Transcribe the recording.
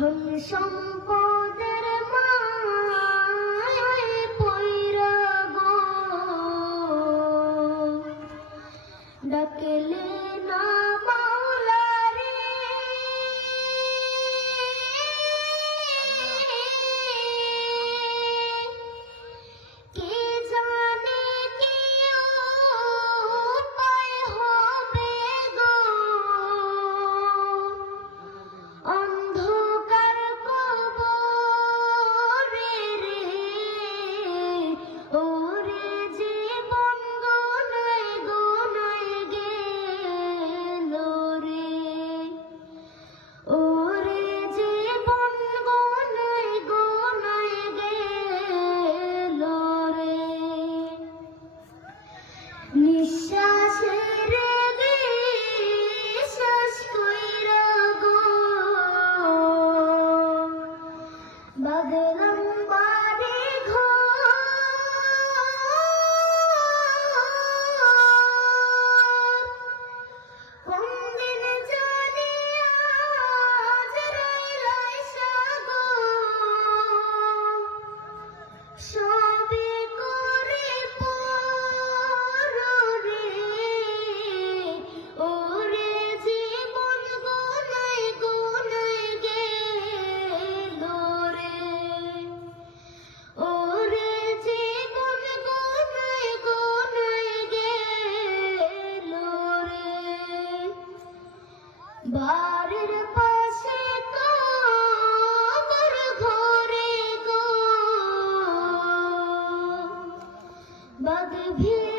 Hình. Adela. বাড়ির পাশে কবর ঘরে গো। Bug V